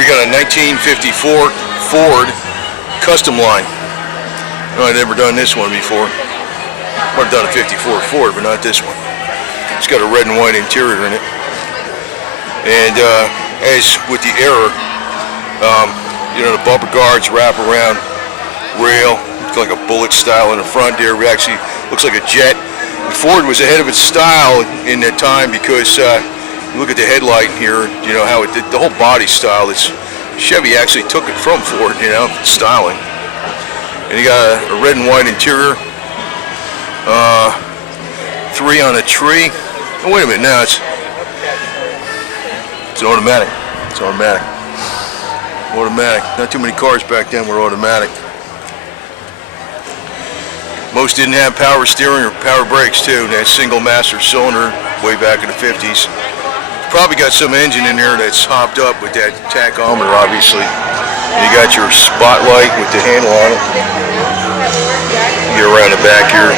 we got a 1954 Ford Customline. No, I've never done this one before. I've done a 54 Ford, but not this one. It's got a red and white interior in it. And as with the Era, you know, the bumper guards wrap around rail. It's like a bullet style in the front there. It actually looks like a jet. And Ford was ahead of its style in that time because you look at the headlight here, you know, how it did, the whole body style. It's Chevy actually took it from Ford, you know, styling. And you got a red and white interior. 3 on a tree. Oh, wait a minute, now it's automatic. It's automatic. Automatic. Not too many cars back then were automatic. Most didn't have power steering or power brakes too. They had single master cylinder way back in the 50s. Probably got some engine in there that's hopped up with that tachometer, obviously. And you got your spotlight with the handle on it. Get around the back here.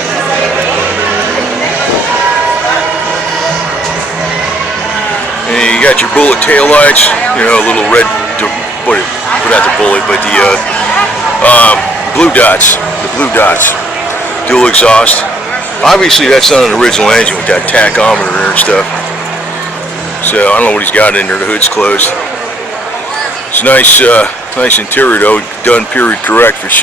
And you got your bullet taillights, you know, a little red, not the bullet, but the blue dots, dual exhaust. Obviously that's not an original engine with that tachometer there and stuff. So I don't know what he's got in there. The hood's closed. It's nice, nice interior though, done period correct for sure.